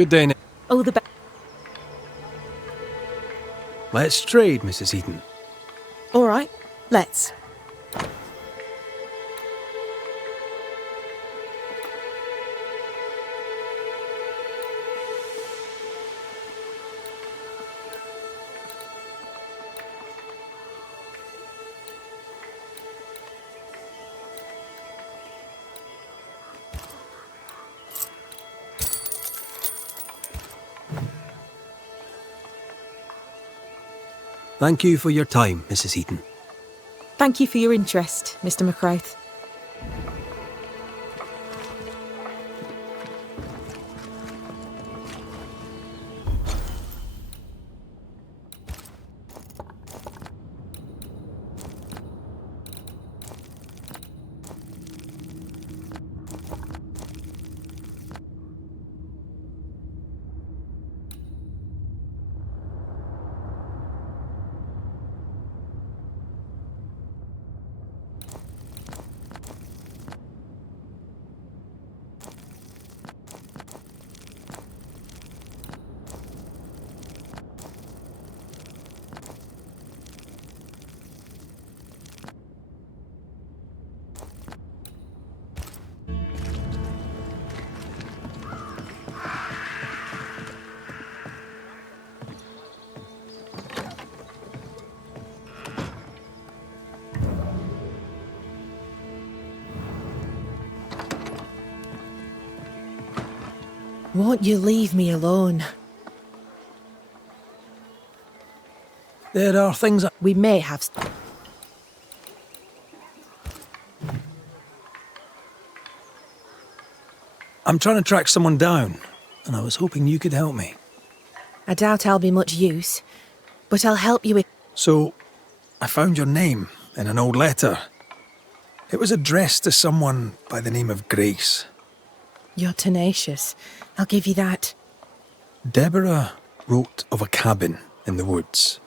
Good day, Nick. Oh, the Let's trade, Mrs. Eden. All right, let's. Thank you for your time, Mrs. Eden. Thank you for your interest, Mr. McCrouth. Won't you leave me alone? There are things We may have... I'm trying to track someone down, and I was hoping you could help me. I doubt I'll be much use, but I'll help you with... So, I found your name in an old letter. It was addressed to someone by the name of Grace. You're tenacious. I'll give you that. Deborah wrote of a cabin in the woods.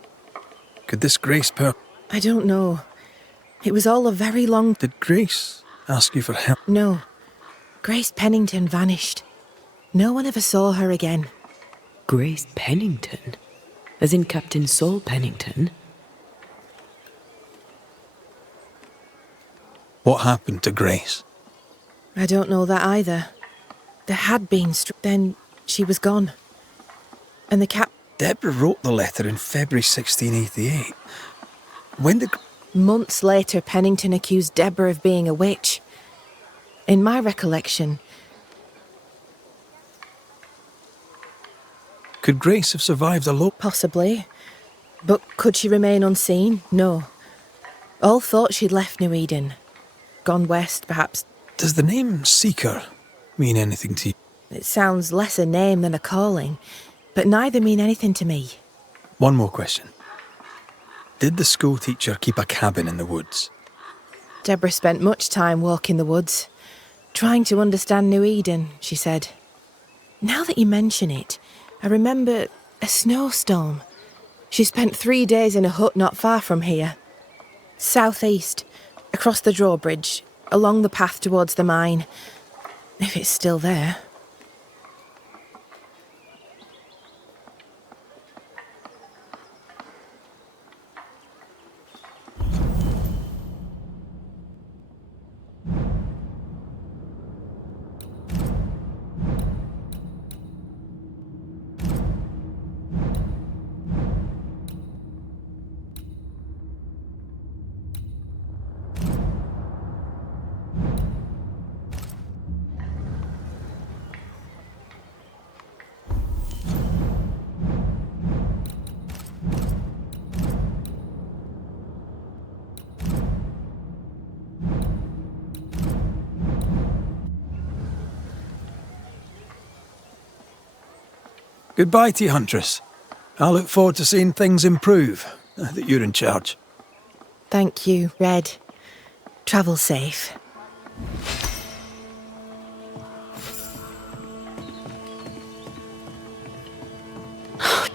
Could this Grace I don't know. It was all a very long... Did Grace ask you for help? No. Grace Pennington vanished. No one ever saw her again. Grace Pennington? As in Captain Saul Pennington? What happened to Grace? I don't know that either. There had been... Then she was gone. And the Deborah wrote the letter in February 1688. When did... Months later, Pennington accused Deborah of being a witch. In my recollection... Could Grace have survived alone? Possibly. But could she remain unseen? No. All thought she'd left New Eden. Gone west, perhaps. Does the name Seeker mean anything to you? It sounds less a name than a calling, but neither mean anything to me. One more question. Did the school teacher keep a cabin in the woods? Deborah spent much time walking the woods, trying to understand New Eden, she said. Now that you mention it, I remember a snowstorm. She spent 3 days in a hut not far from here. Southeast, across the drawbridge, along the path towards the mine. If it's still there. Goodbye to you, Huntress. I look forward to seeing things improve, now that you're in charge. Thank you, Red. Travel safe.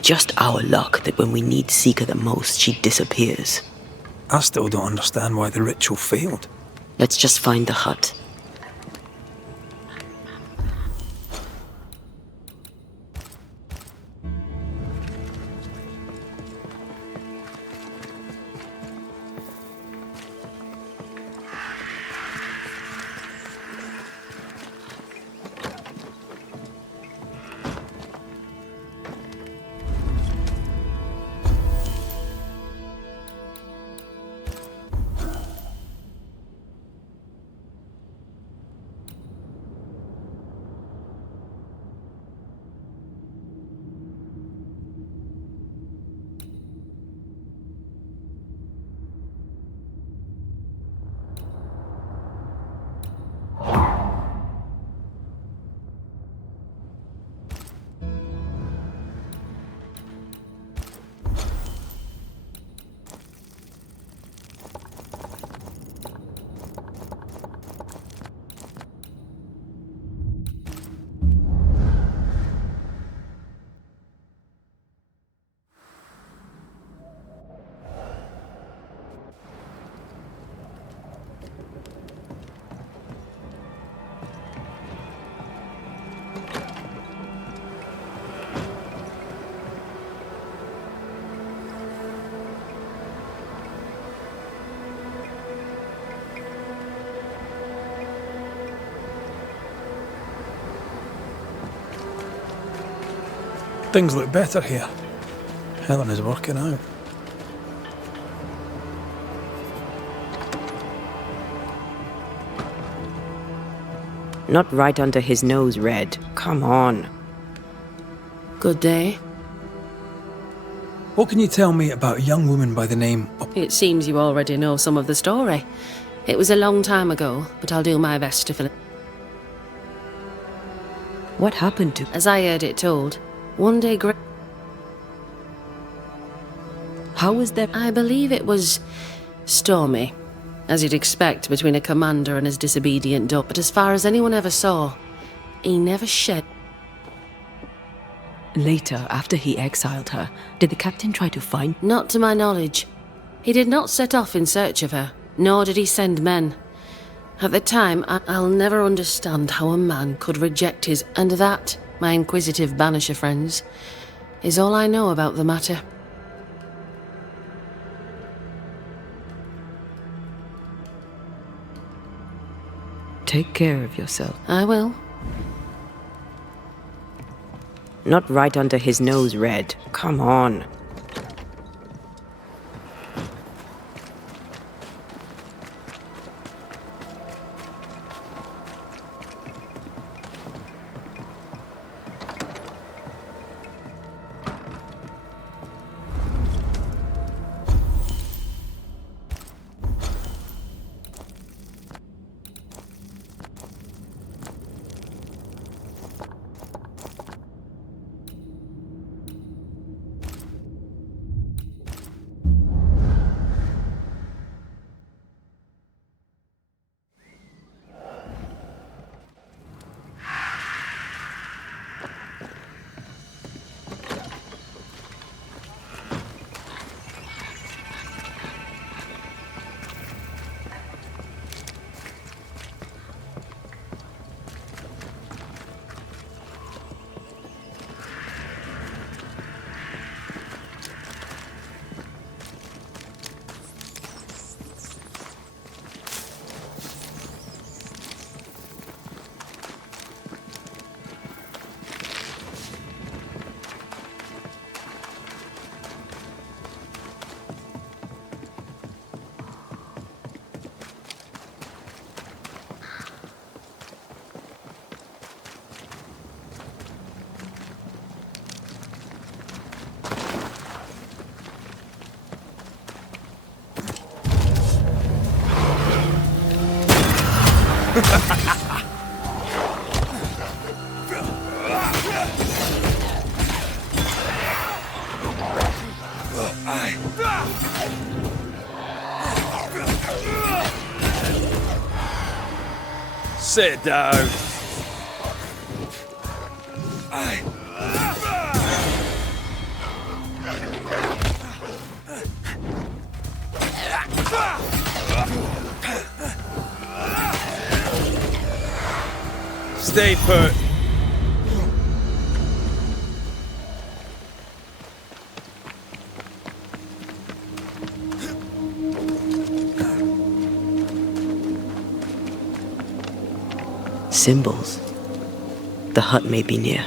Just our luck that when we need Seeker the most, she disappears. I still don't understand why the ritual failed. Let's just find the hut. Things look better here. Helen is working out. Not right under his nose, Red. Come on. Good day. What can you tell me about a young woman by the name of... It seems you already know some of the story. It was a long time ago, but I'll do my best to fill it. What happened to... As I heard it told, one day How was that? I believe it was stormy, as you'd expect between a commander and his disobedient dog. But as far as anyone ever saw, he never shed. Later, after he exiled her, did the captain try to find... Not to my knowledge. He did not set off in search of her, nor did he send men. At the time, I'll never understand how a man could reject his... And that, my inquisitive Banisher friends, is all I know about the matter. Take care of yourself. I will. Not right under his nose, Red. Come on. Sit down. Stay put. Symbols. The hut may be near.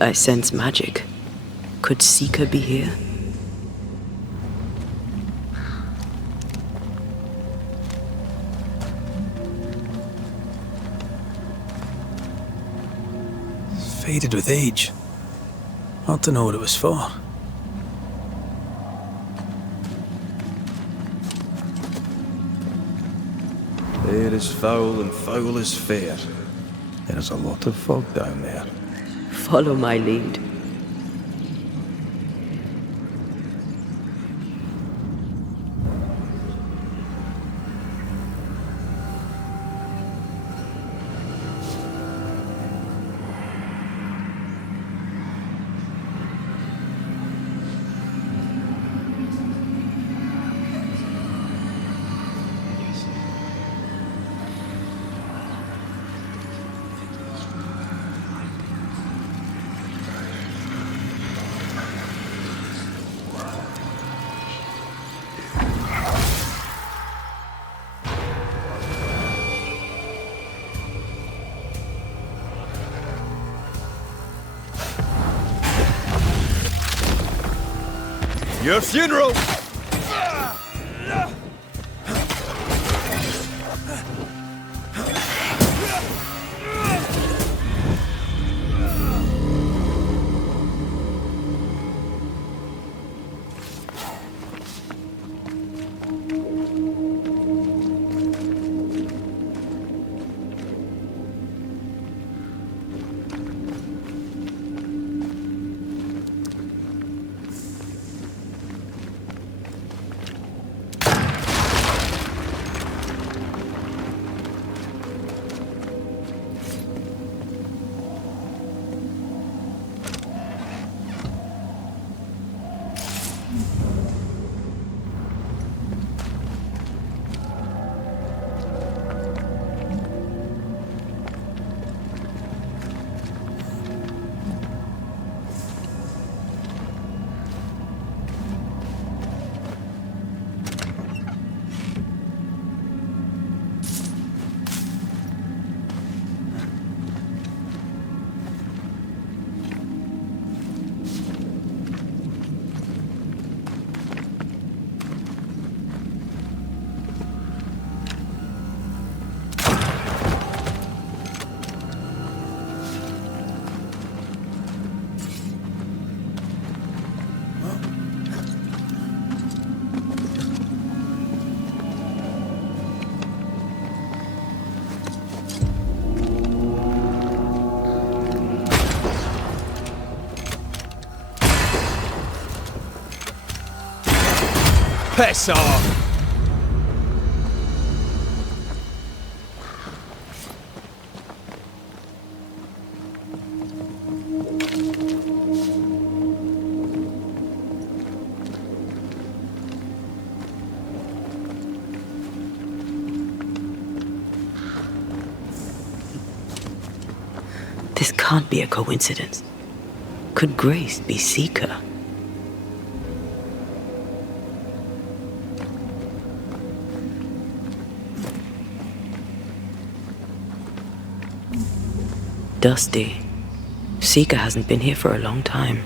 I sense magic. Could Seeker be here? Faded with age. Ought to know what it was for. Air is foul and foul is fair. There's a lot of fog down there. Follow my lead. Your funeral! Piss off! This can't be a coincidence. Could Grace be Seeker? Dusty. Seeker hasn't been here for a long time.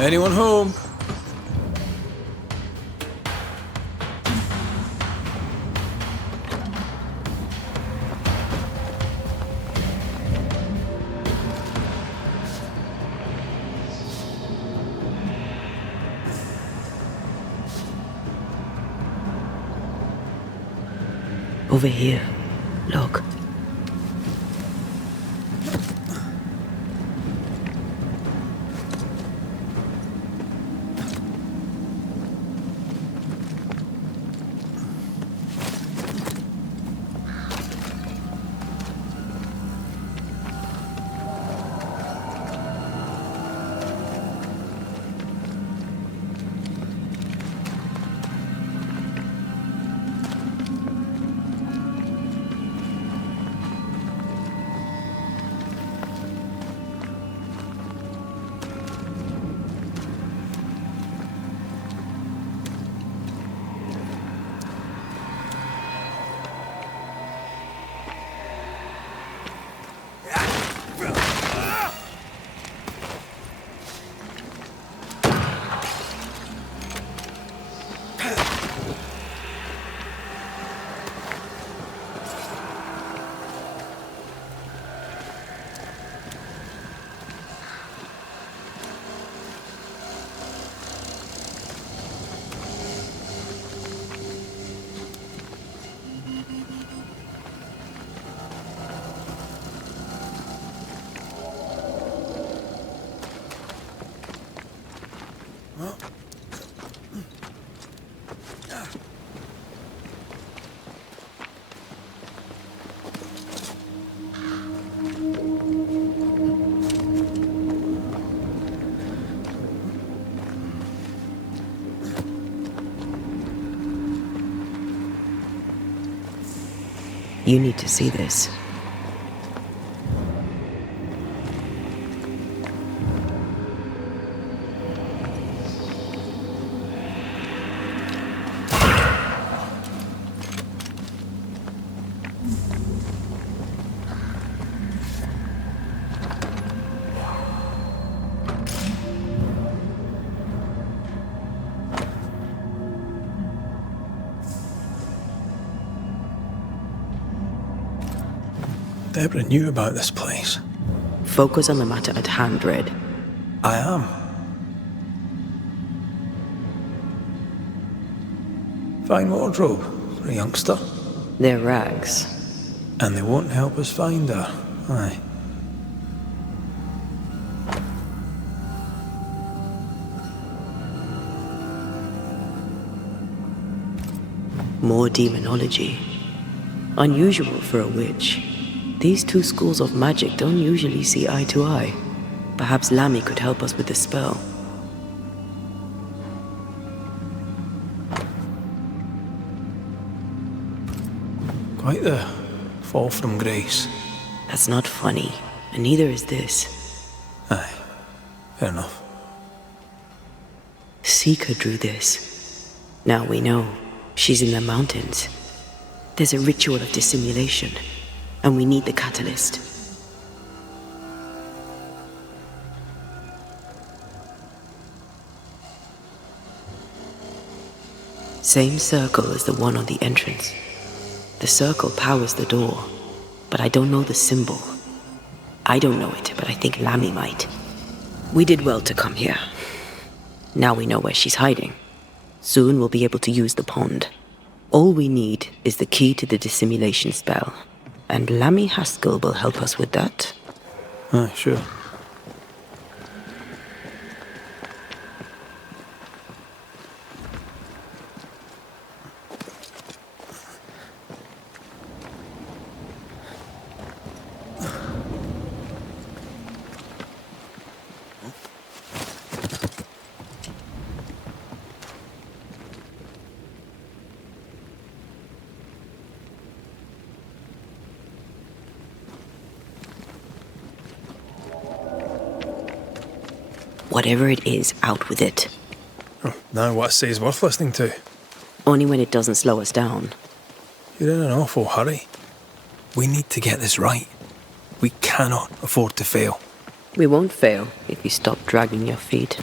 Anyone home? Over here. Look. You need to see this. Deborah knew about this place. Focus on the matter at hand, Red. I am. Fine wardrobe for a youngster. They're rags. And they won't help us find her. Aye. More demonology. Unusual for a witch. These two schools of magic don't usually see eye to eye. Perhaps Lammy could help us with the spell. Quite the fall from grace. That's not funny, and neither is this. Aye, fair enough. Seeker drew this. Now we know. She's in the mountains. There's a ritual of dissimulation, and we need the catalyst. Same circle as the one on the entrance. The circle powers the door, but I don't know the symbol. I don't know it, but I think Lammy might. We did well to come here. Now we know where she's hiding. Soon we'll be able to use the pond. All we need is the key to the dissimulation spell, and Lammy Haskell will help us with that. Aye, sure. Whatever it is, out with it. Oh, now what I say is worth listening to. Only when it doesn't slow us down. You're in an awful hurry. We need to get this right. We cannot afford to fail. We won't fail if you stop dragging your feet.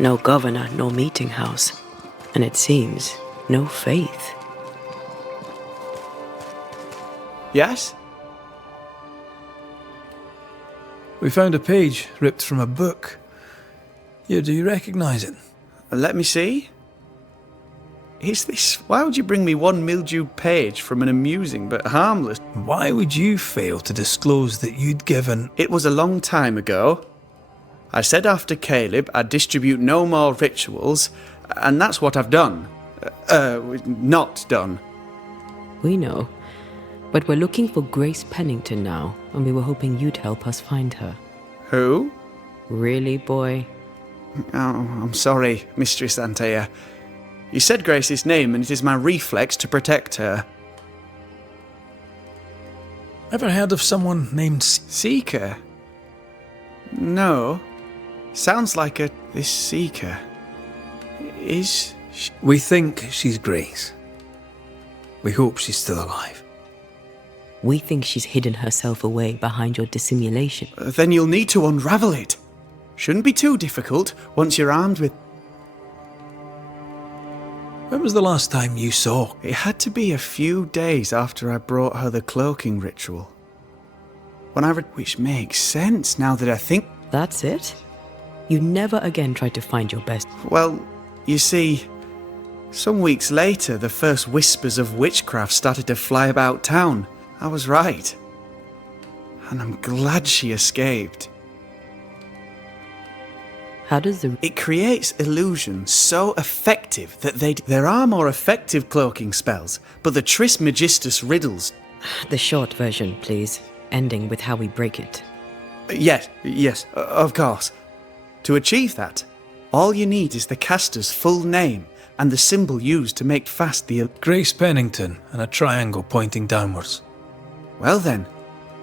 No governor, no meeting house. And it seems no faith. Yes? We found a page ripped from a book. Yeah, do you recognise it? Let me see. Is this... Why would you bring me one mildewed page from an amusing but harmless... Why would you fail to disclose that you'd given... It was a long time ago. I said after Caleb I'd distribute no more rituals, and that's what I've done. Not done. We know. But we're looking for Grace Pennington now, and we were hoping you'd help us find her. Who? Really, boy? Oh, I'm sorry, Mistress Antea. You said Grace's name, and it is my reflex to protect her. Ever heard of someone named... Seeker? No. Sounds like this Seeker. Is she... We think she's Grace. We hope she's still alive. We think she's hidden herself away behind your dissimulation. Then you'll need to unravel it. Shouldn't be too difficult once you're armed with... When was the last time you saw? It had to be a few days after I brought her the cloaking ritual. When I read... Which makes sense now that I think... That's it? You never again tried to find your best... Well, you see, some weeks later the first whispers of witchcraft started to fly about town. I was right. And I'm glad she escaped. How does the... It creates illusions so effective that there are more effective cloaking spells, but the Trismegistus riddles... The short version, please. Ending with how we break it. Yes, of course. To achieve that, all you need is the caster's full name and the symbol used to make fast the... Grace Pennington and a triangle pointing downwards. Well then,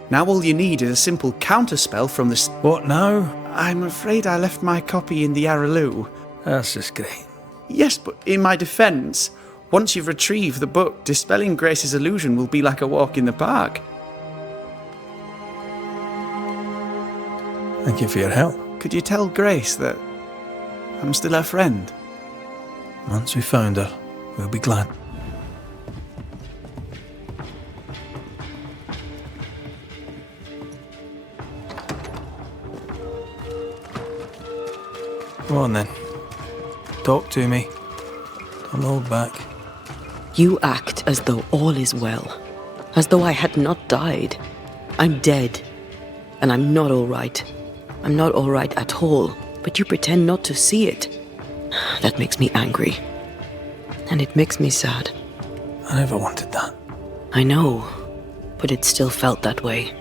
now all you need is a simple counterspell from the... What now? I'm afraid I left my copy in the Araloo. That's just great. Yes, but in my defence, once you've retrieved the book, dispelling Grace's illusion will be like a walk in the park. Thank you for your help. Could you tell Grace that I'm still her friend? Once we found her, we'll be glad. Come on then. Talk to me. Don't hold back. You act as though all is well. As though I had not died. I'm dead. And I'm not all right. I'm not all right at all. But you pretend not to see it. That makes me angry. And it makes me sad. I never wanted that. I know. But it still felt that way.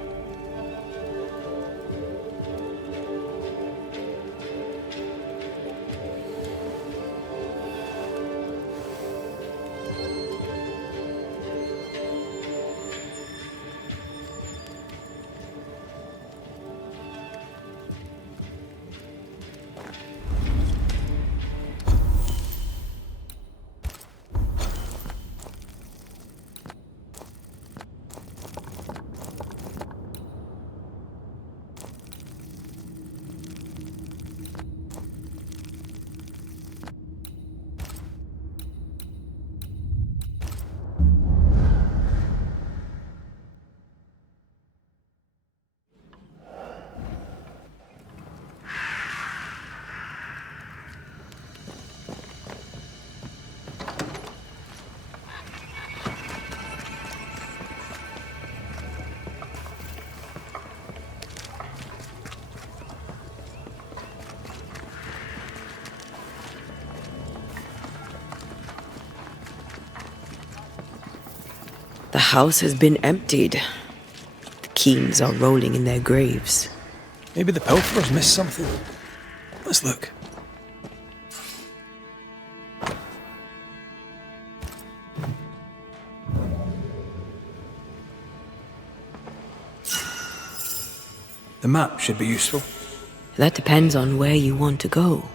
The house has been emptied. The Keens are rolling in their graves. Maybe the pilferers missed something. Let's look. The map should be useful. That depends on where you want to go.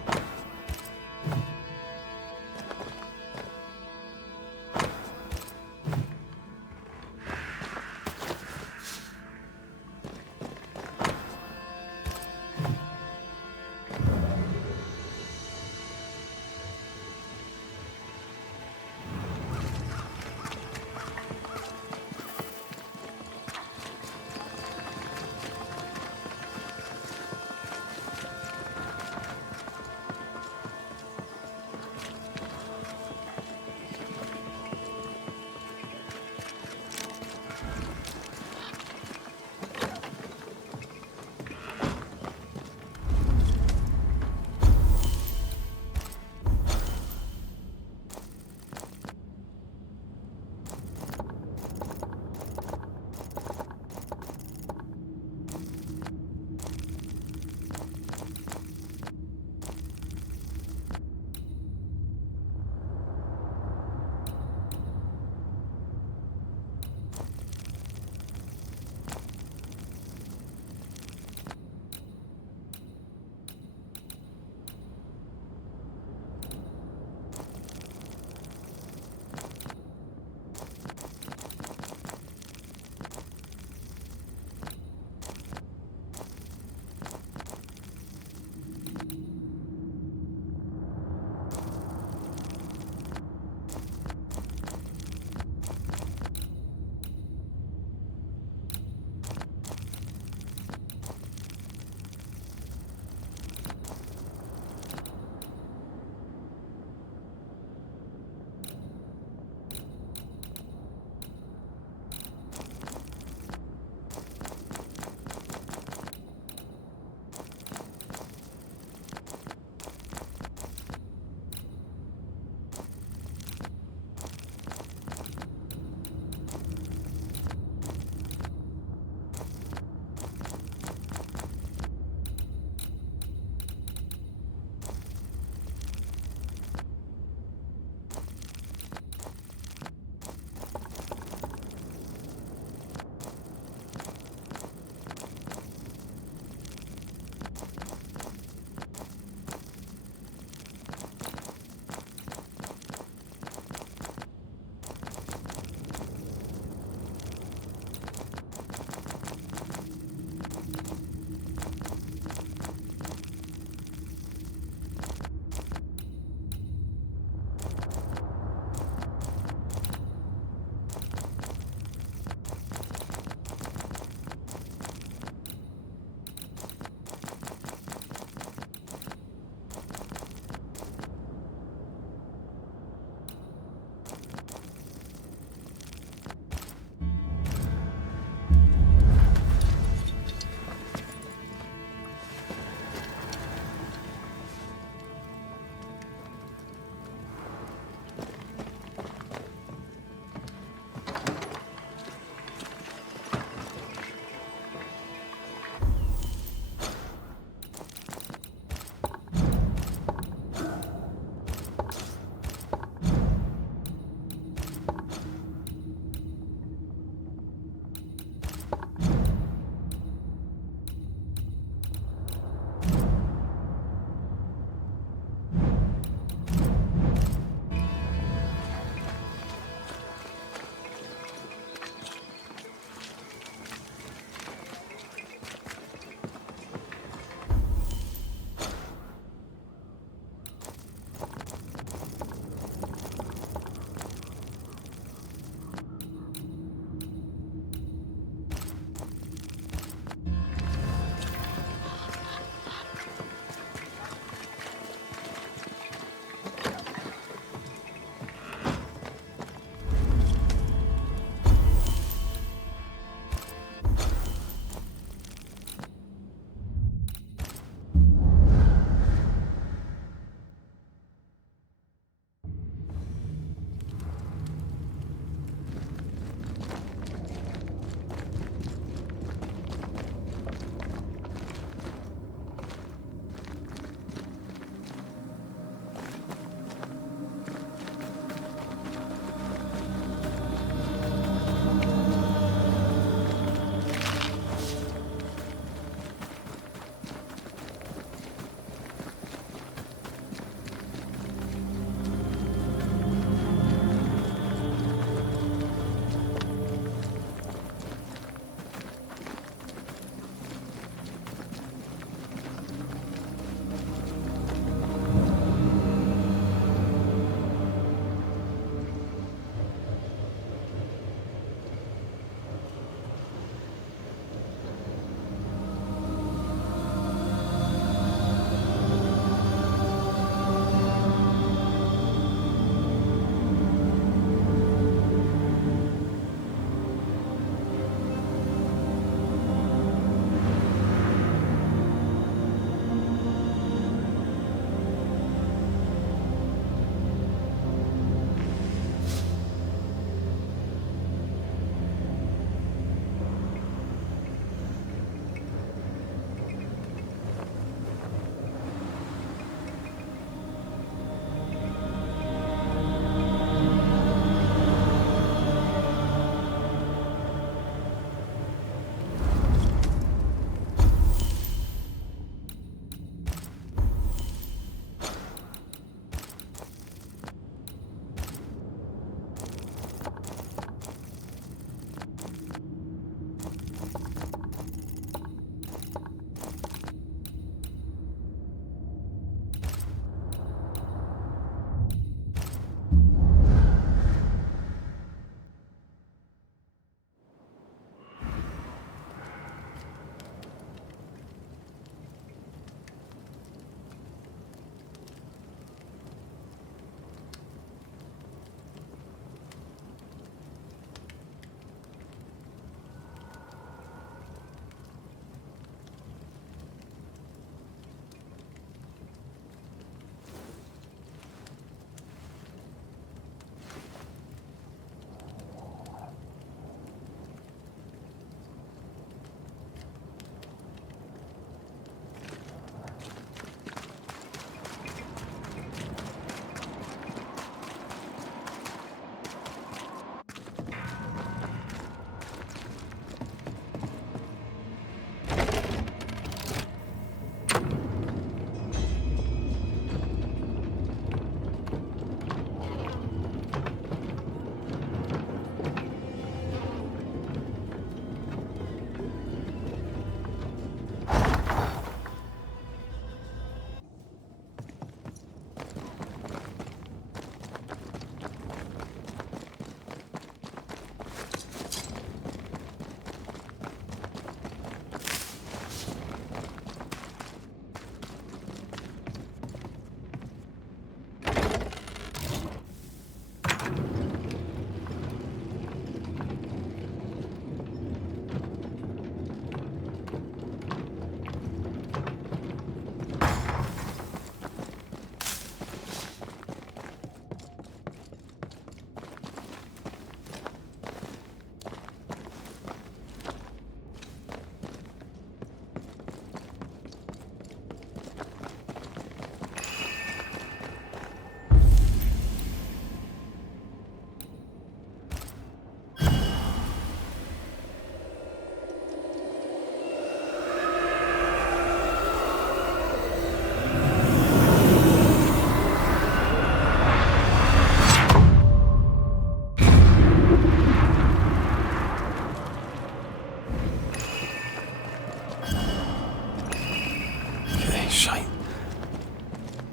Okay, shite.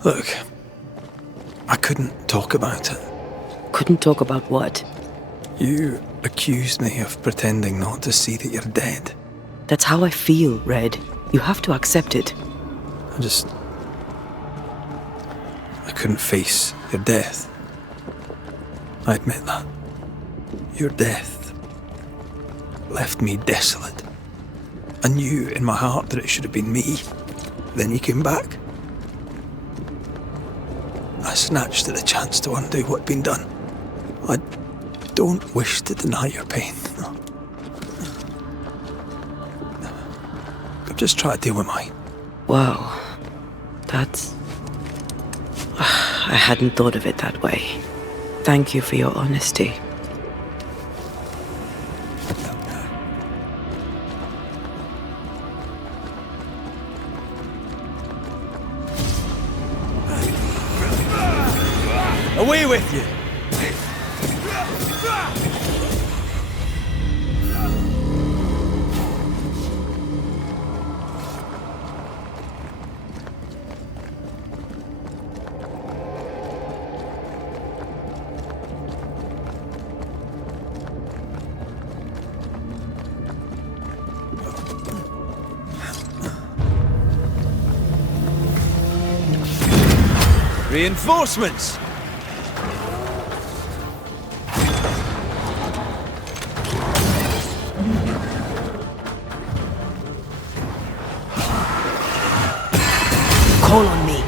Look, I couldn't talk about it. Couldn't talk about what? You accused me of pretending not to see that you're dead. That's how I feel, Red. You have to accept it. I couldn't face your death. I admit that. Your death left me desolate. I knew in my heart that it should have been me. Then you came back. I snatched at the chance to undo what'd been done. I don't wish to deny your pain. No. I'm just trying to deal with mine. Wow. That's... I hadn't thought of it that way. Thank you for your honesty. Away with you! Reinforcements! Call on me.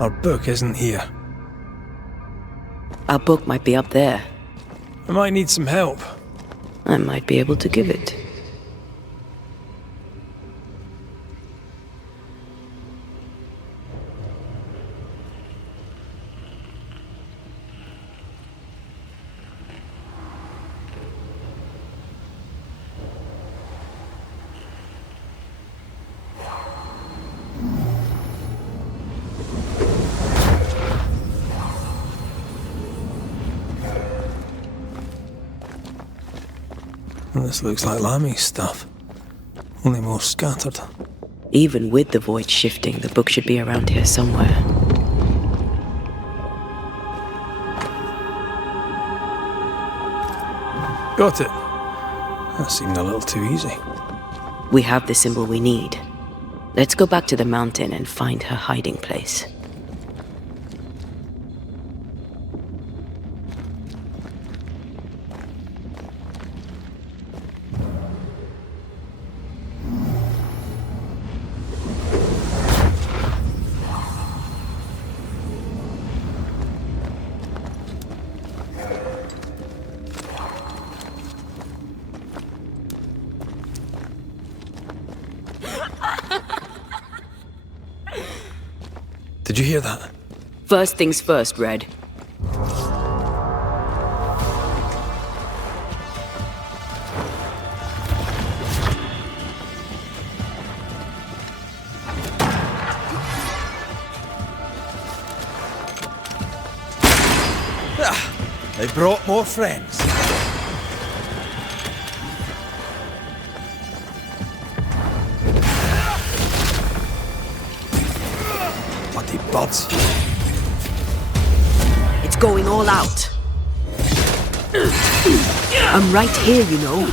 Our book isn't here. Our book might be up there. I might need some help. I might be able to give it. Well, this looks like Lammy's stuff. Only more scattered. Even with the void shifting, the book should be around here somewhere. Got it. That seemed a little too easy. We have the symbol we need. Let's go back to the mountain and find her hiding place. Did you hear that? First things first, Red. They brought more friends. Bloody buds. It's going all out. I'm right here, you know.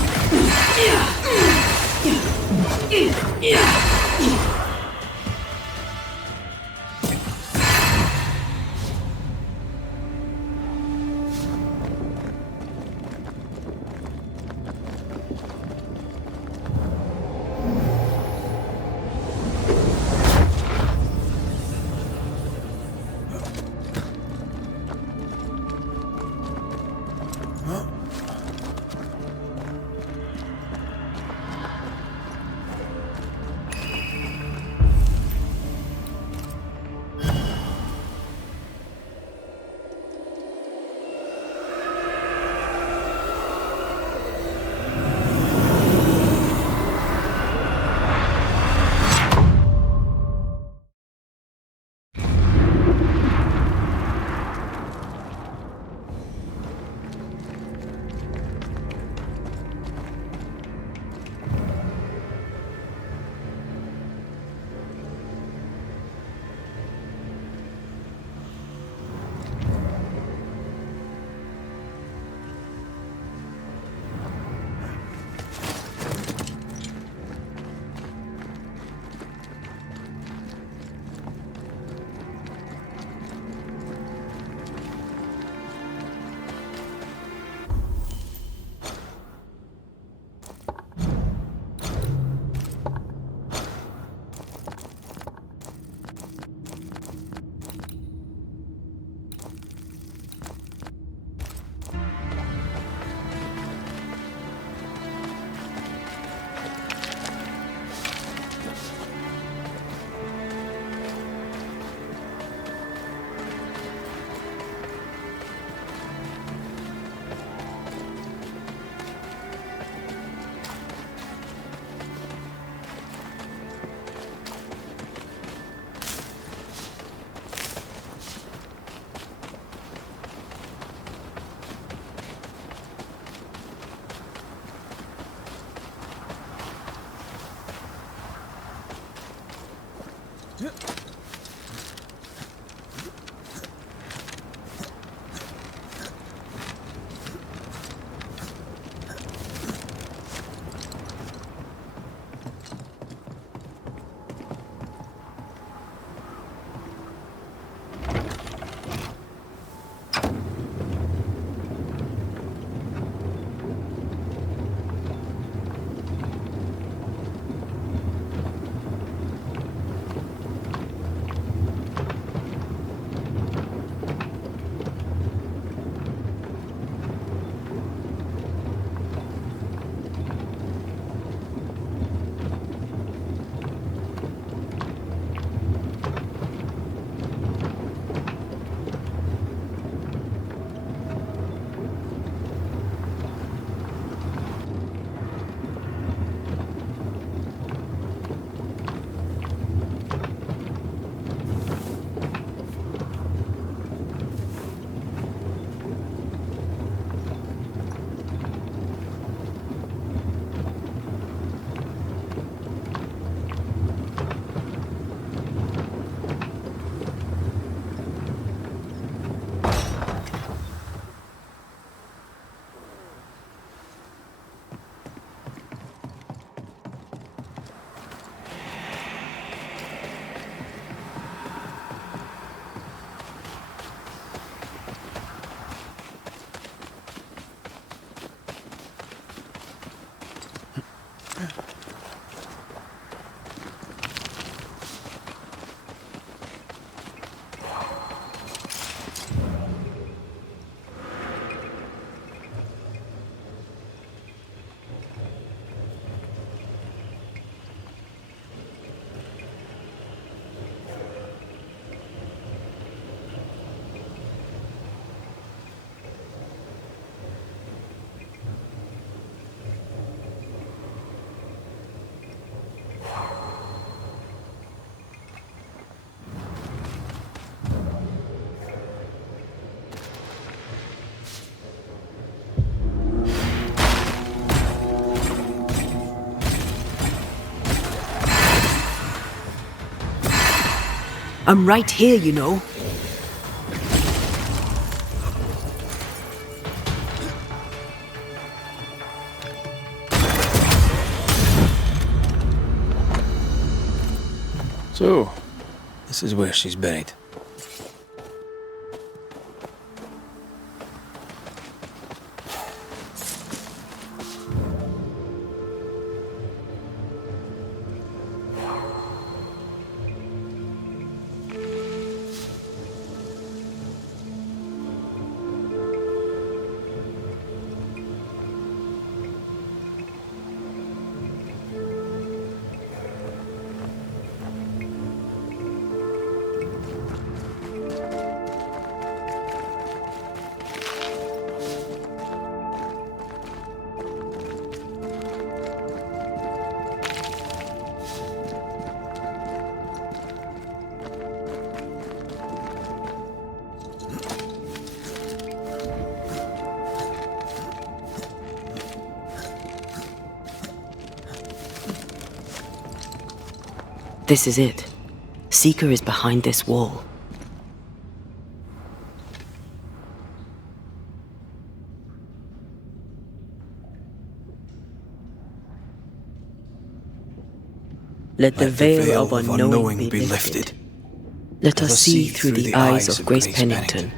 I'm right here, you know. So, this is where she's buried. This is it. Seeker is behind this wall. Let the veil of unknowing be lifted. Let us see through the eyes of Grace Pennington.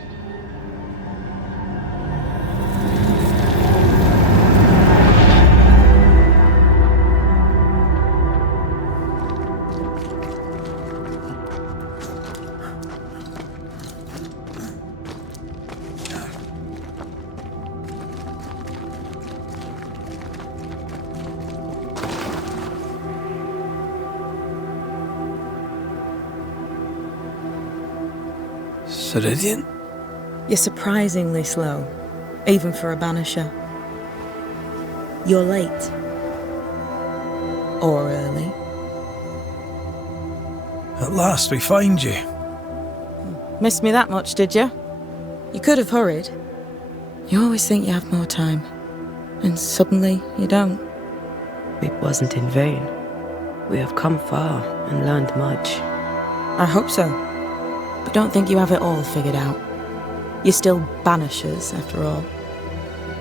Ceridian? You're surprisingly slow, even for a Banisher. You're late. Or early. At last we find you. Missed me that much, did you? You could have hurried. You always think you have more time, and suddenly you don't. It wasn't in vain. We have come far and learned much. I hope so. But don't think you have it all figured out. You're still Banishers, after all.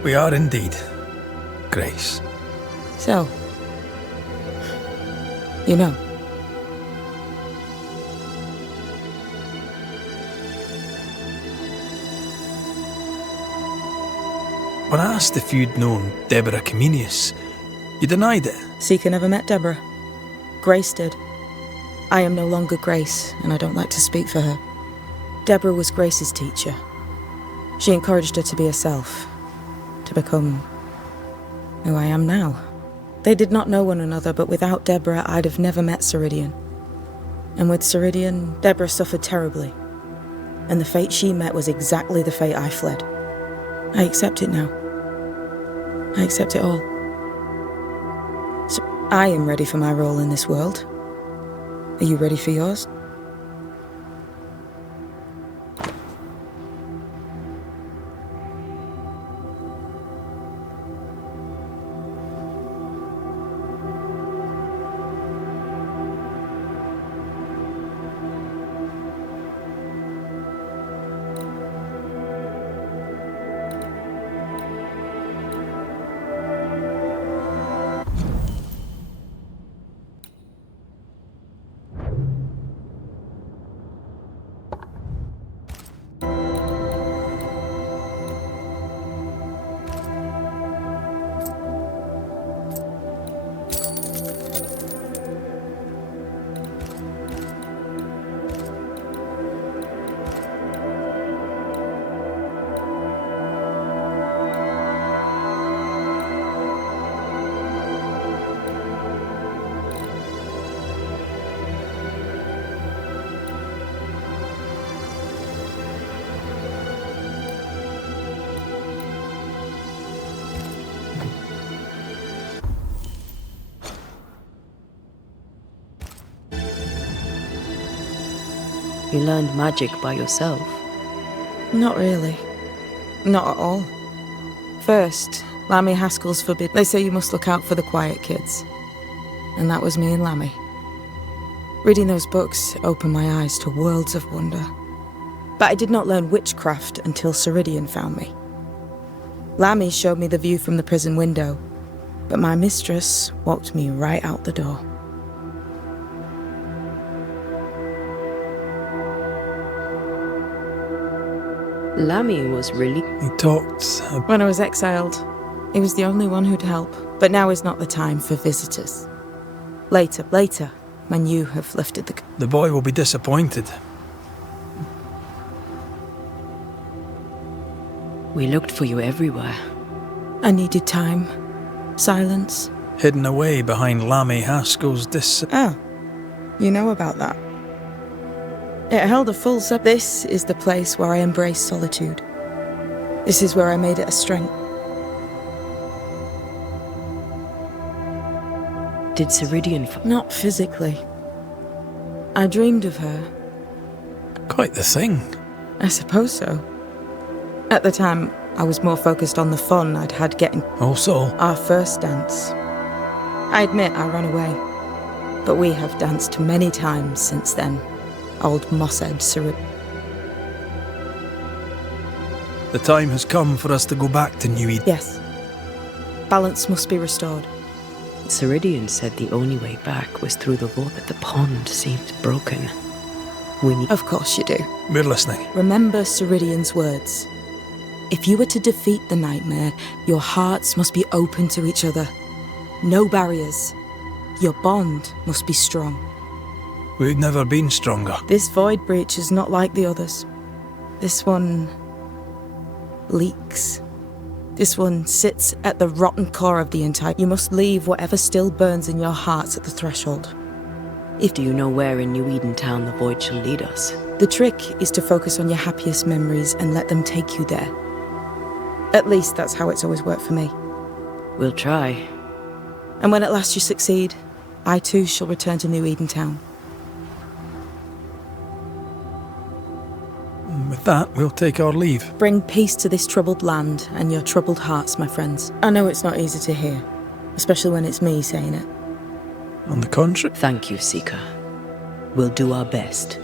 We are indeed, Grace. So, you know. When I asked if you'd known Deborah Comenius, you denied it. Seeker never met Deborah. Grace did. I am no longer Grace, and I don't like to speak for her. Deborah was Grace's teacher. She encouraged her to be herself, to become who I am now. They did not know one another, but without Deborah, I'd have never met Ceridian. And with Ceridian, Deborah suffered terribly. And the fate she met was exactly the fate I fled. I accept it now. I accept it all. So I am ready for my role in this world. Are you ready for yours? You learned magic by yourself. Not really. Not at all. First, Lammy Haskell's forbid. They say you must look out for the quiet kids. And that was me and Lammy. Reading those books opened my eyes to worlds of wonder. But I did not learn witchcraft until Ceridian found me. Lammy showed me the view from the prison window, but my mistress walked me right out the door. Lammy was really... He talked. When I was exiled, he was the only one who'd help. But now is not the time for visitors. Later, when you have lifted the... The boy will be disappointed. We looked for you everywhere. I needed time. Silence. Hidden away behind Lammy Haskell's Ah, you know about that. It held a full This is the place where I embraced solitude. This is where I made it a strength. Did Ceridian... Not physically. I dreamed of her. Quite the thing. I suppose so. At the time, I was more focused on the fun I'd had getting Also, our first dance. I admit I ran away, but we have danced many times since then. Old Mosshead Ceridian. the time has come for us to go back to New Eden. Yes. Balance must be restored. Ceridian said the only way back was through the vault, but the pond seemed broken. We need... Of course you do. We're listening. Remember Ceridian's words. If you were to defeat the nightmare, your hearts must be open to each other. No barriers. Your bond must be strong. We've never been stronger. This void breach is not like the others. This one leaks. This one sits at the rotten core of the entire... You must leave whatever still burns in your hearts at the threshold. Do you know where in New Eden Town the void shall lead us? The trick is to focus on your happiest memories and let them take you there. At least that's how it's always worked for me. We'll try. And when at last you succeed, I too shall return to New Eden Town. And with that, we'll take our leave. Bring peace to this troubled land and your troubled hearts, my friends. I know it's not easy to hear, especially when it's me saying it. On the contrary, Thank you, Seeker. We'll do our best.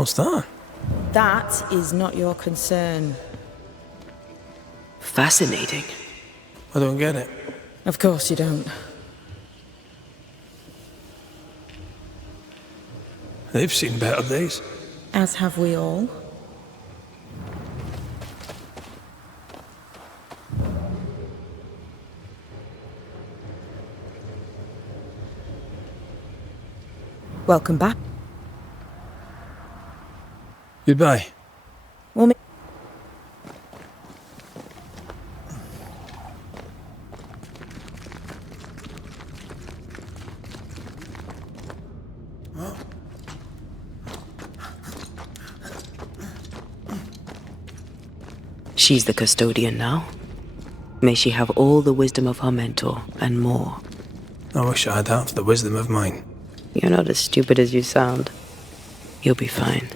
what's that? That is not your concern. Fascinating. I don't get it. Of course you don't. They've seen better days. As have we all. Welcome back. Goodbye. We'll meet. She's the custodian now. May she have all the wisdom of her mentor, and more. I wish I had half the wisdom of mine. You're not as stupid as you sound. You'll be fine.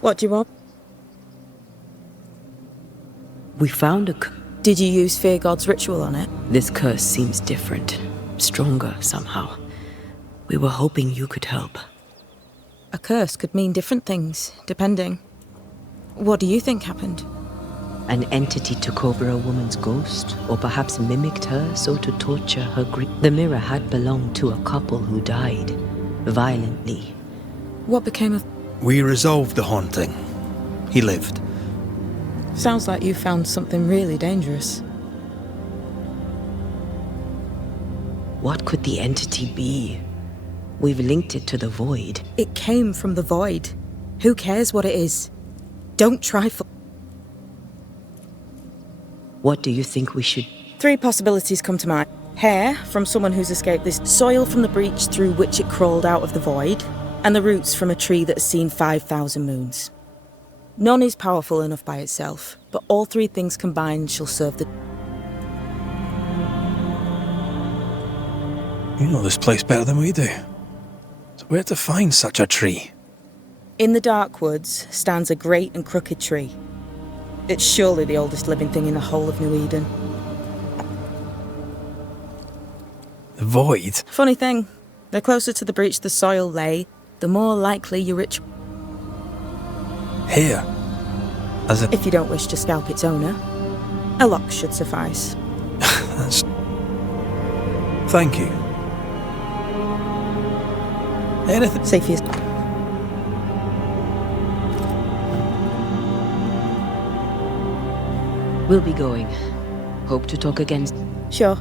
What do you want? We found a Did you use Fear God's ritual on it? This curse seems different, stronger somehow. We were hoping you could help. A curse could mean different things, depending. What do you think happened? An entity took over a woman's ghost, or perhaps mimicked her so to torture her grief. The mirror had belonged to a couple who died, violently. What became of... We resolved the haunting. He lived. Sounds like you found something really dangerous. What could the entity be? We've linked it to the void. It came from the void. Who cares what it is? Don't try for... What do you think we should... 3 possibilities come to mind. Hair from someone who's escaped this, soil from the breach through which it crawled out of the void, and the roots from a tree that has seen 5,000 moons. None is powerful enough by itself, but all 3 things combined shall serve the... You know this place better than we do. So where to find such a tree? In the dark woods stands a great and crooked tree. It's surely the oldest living thing in the whole of New Eden. The void? Funny thing, the closer to the breach the soil lay, the more likely your rich... Here? As a... If you don't wish to scalp its owner, a lock should suffice. That's... Thank you. Anything... Safe for you. We'll be going. Hope to talk again. Sure.